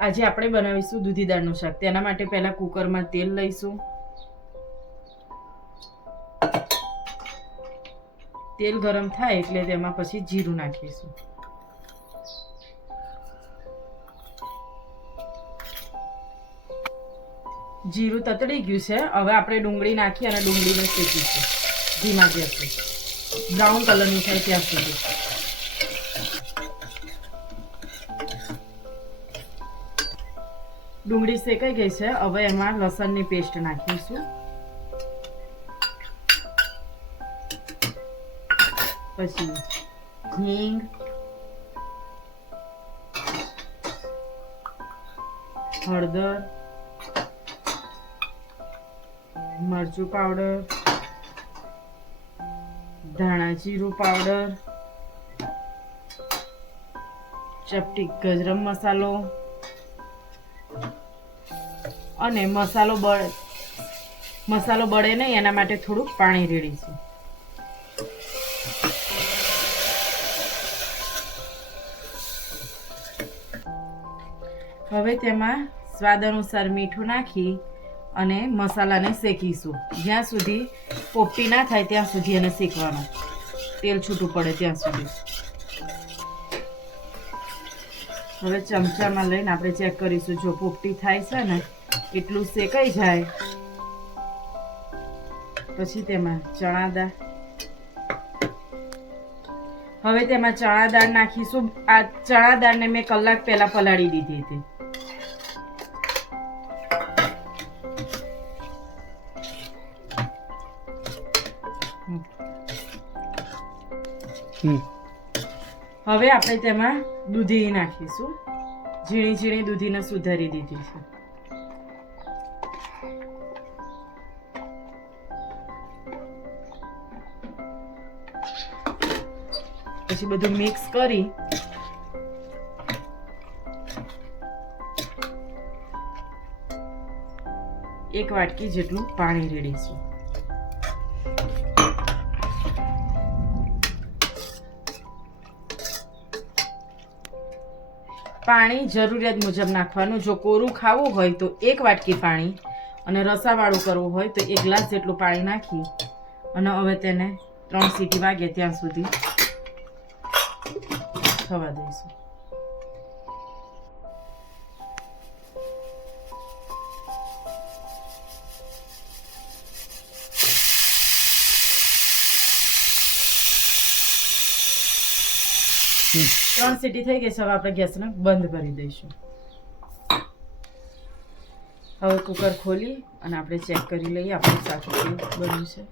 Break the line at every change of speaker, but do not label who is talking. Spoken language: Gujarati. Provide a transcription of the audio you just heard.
આજે આપણે બનાવીશું દૂધી દાળનું શાક. તેના માટે પહેલા કુકરમાં તેલ લઈશું. તેલ ગરમ થાય એટલે તેમાં પછી જીરું નાખીશું. જીરું તતડી ગયું છે. હવે આપણે ડુંગળી નાખી અને ડુંગળીને શેકીશું. ધીમા ગેસે બ્રાઉન કલરની થાય ત્યાં સુધી. ડુંગળી શેકાઈ ગઈ છે. હવે એમાં લસણની પેસ્ટ નાખીશું. પછી હિંગ. હળદર. મરચું પાવડર. ધાણા જીરું પાવડર. ચપટી ગજરમ મસાલો. અને મસાલો બળ મસાલો બળે નહીં, એના માટે થોડુંક પાણી રેડીશું. હવે તેમાં સ્વાદ અનુસાર મીઠું નાખી અને મસાલાને શેકીશું. જ્યાં સુધી પોપટી ના થાય ત્યાં સુધી એને શેકવાનું. તેલ છૂટું પડે ત્યાં સુધી. હવે ચમચામાં લઈને આપણે ચેક કરીશું. જો પોપટી થાય છે ને એટલું શેકાઈ જાય. પછી તેમાં ચણા દાળ હવે તેમાં ચણા દાળ નાખીશું. આ ચણા દાળને મેં કલાક પહેલા પલાળી દીધી હતી. હવે આપણે તેમાં દૂધી નાખીશું. ઝીણી ઝીણી દૂધીને સુધારી દીધી છે. પછી બધું મિક્સ કરી એક વાટકી જેટલું પાણી રેડીશું. પાણી જરૂરિયાત મુજબ નાખવાનું. જો કોરું ખાવું હોય તો એક વાટકી પાણી અને રસાવાળું કરવું હોય તો એક ગ્લાસ જેટલું પાણી નાખી અને હવે તેને ત્રણ સીટી વાગે ત્યાં સુધી. થવા દઈશું. ત્રણ સીટી થઈ ગઈ છે હવે આપણે ગેસને બંધ કરી દઈશું. હવે કુકર ખોલી અને આપણે ચેક કરી લઈએ આપણું શાક બન્યું છે.